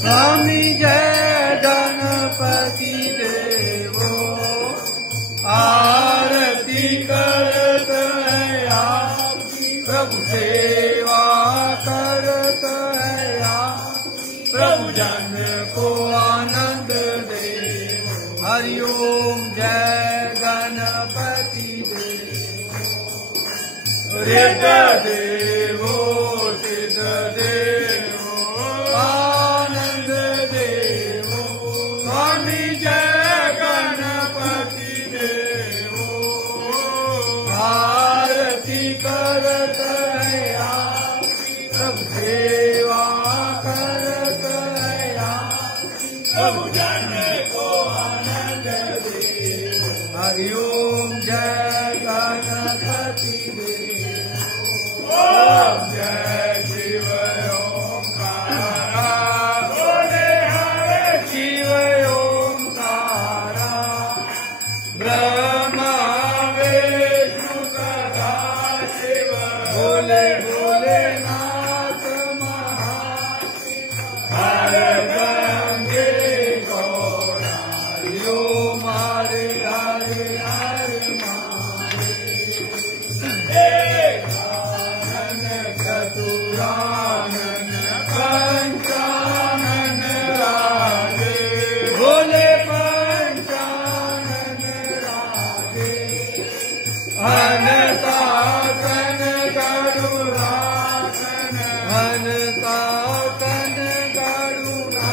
स्वामी जय गणपति देवो आरती करत है आपकी प्रभु सेवा करत है आप प्रभु जन को आनंद दे हरि ओम जय गणपति देवो ऋत देवो सिद्ध देवो आनंद देवो स्वामी जय गणपति देवो आरती करत है आपकी प्रभु सेवा करत है आपकी प्रभु जन को आनंद दे हरि ओम जय गणपति देवो ओम जय शिव ओंकारा बोले हरे शिव ओंकारा ब्रह्मा विष्णु सदा शिव बोले बोले नाथ महाशिव हर गंगे गौरा हरि ओम हरे हरे हरे चतुरानन पंचानन राजे बोले पंचानन राजे अनसातन गरुड़ासन अनसातन गरुड़ा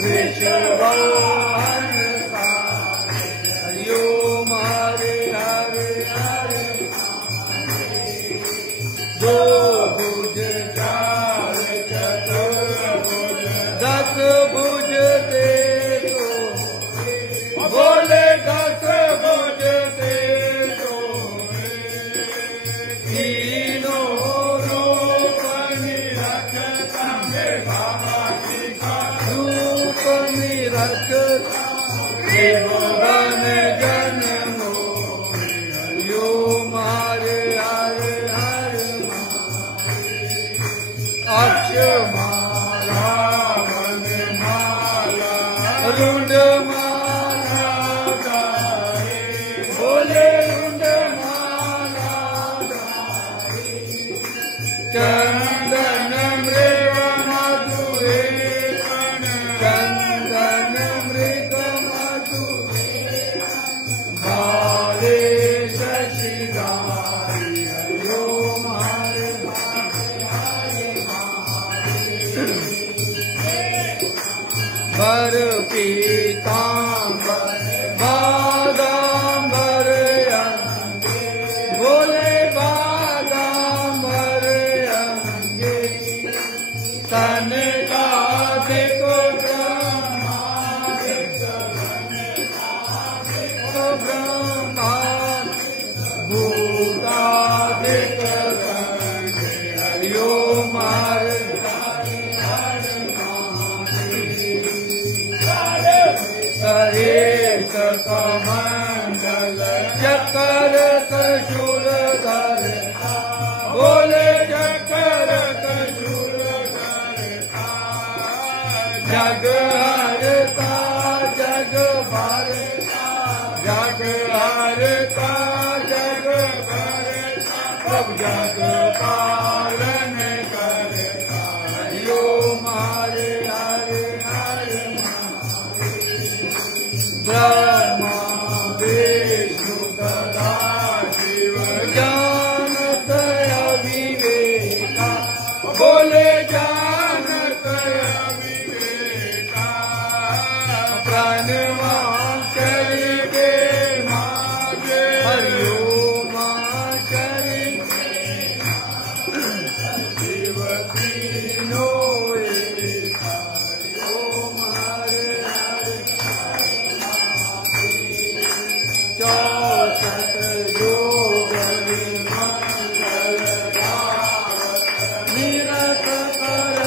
वृषभान हरि ओम हरे हरे हरे दो भुज चार चतुर्भुज दस भुज देखो बोले दस भुज देखो तीनों रूप निरखता है बाबा जी का रूप निरखता त्रिभुवन जन मोहि हरि ओम हरे हरे हरे अक्षमाला वनमाला रुंडमाला गाए बोले रुंडमाला गाए चंदन मृग मधुरे चंदन मृग मधुरे भाले शशिधारी हरि ओम हरे वर पीतांबर बादांबर अंगे बोले बादांबर अंगे तन का देखो ब्रह्मादिक भूतादिक गंगे हरि ओम हरे सरेश कमंडल चक्र त्रिशूलधर बोले चक्र त्रिशूलधर जग हरता जग भरता जग हरता जग भरता सब जग पालन करता हरि ओम हरे हरे हरे ब्रह्मा विष्णु सदा शिव जानत अविवेका बोले जानत अविवेका प्रणवांचर के मागे हरि ओम आचर शिव तीनों एक हरि ओम हरे हरे चौसठ योग निरत कर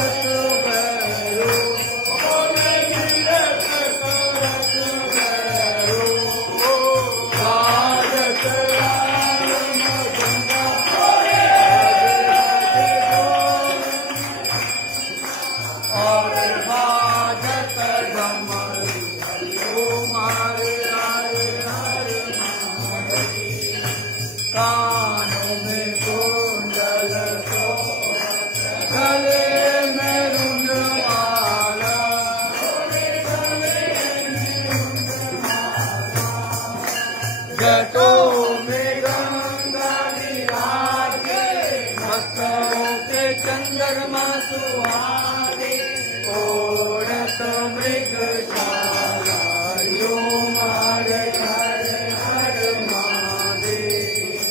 गले में रुंडमाला, जटों में गंगा विराजे, मस्तों पे चंद्रमा सुहागे, ओढ़त मृगशाला, यो मारे हर हर महादेव।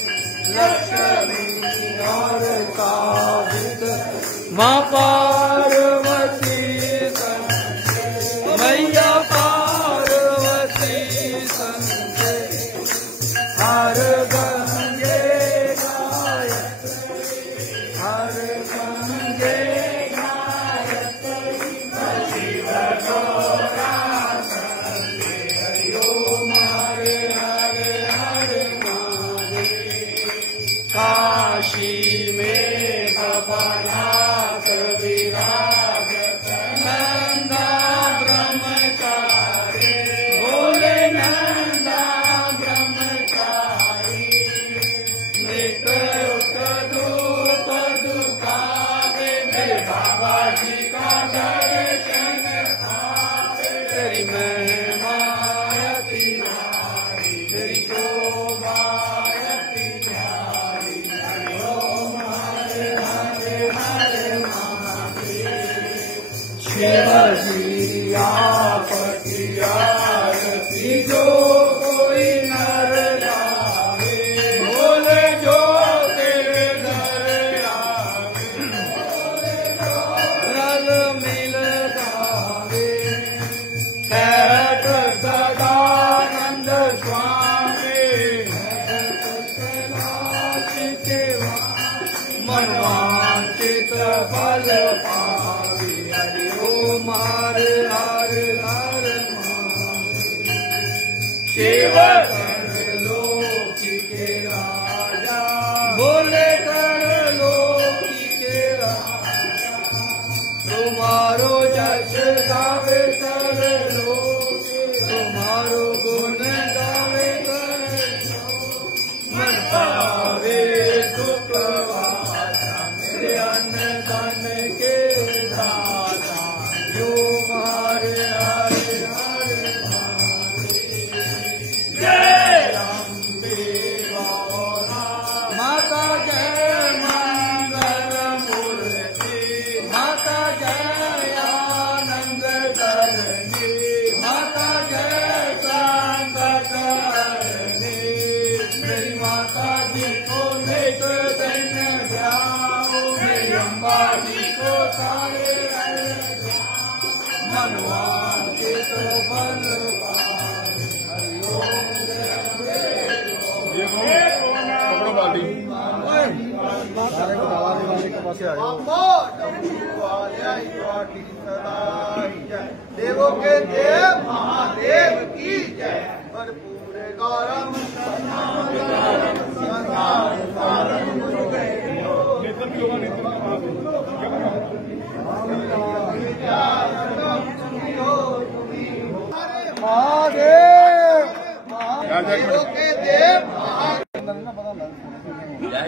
लक्ष्मी और काबित माँ पार्वती संगे, मैया पार्वती संगे, हर गंगे गायत्री, हर गंगे गायत्री, शिव गौरा संगे, हरिओ मारे हरे हरे महादेव। काशी में भवनाथ विराजत, नंदा ब्रह्मचारी, भोले नंदा ब्रह्मचारी, नित्य उठ धूप दुखावे, बाबा जी का दर्शन पावे। तेरी महिमा अति भारी, तेरी शोभा अति प्यारी, ओम हरे हरे हरे महादेव। शिव जी आपकी आरती जो कोई नर गावे, बोले जो तेरे घर आवे, रल मिल गावे। हैरत सदानंद स्वामी, मनवांचित फल पावे, हरि ओम हरे हरे हरे महादेव। शिव सर्वलोकी के राजा, बोले सर्वलोकी के राजा, तुम्हारो जस गावे सर्वलोकी, तुम्हारो गुण गावे सर्वलोकी। मन पावे सुख वासा, मेरे अन्नदान के दाता, यो हरे हरे हरे महादेव। जय अम्बे गौरा माता, जय मंगल मूर्ति माता, जय आनंद करनी माता, जय संकट हरनी। मेरी माता जी को नित दिन ध्याओ, मेरी अम्बा जी को सारे मनवांचित फल पावे, हरि ओम जय अम्बे देवों के देव महादेव की जय। भरपूर गौरम महादेव, देवों के देव जय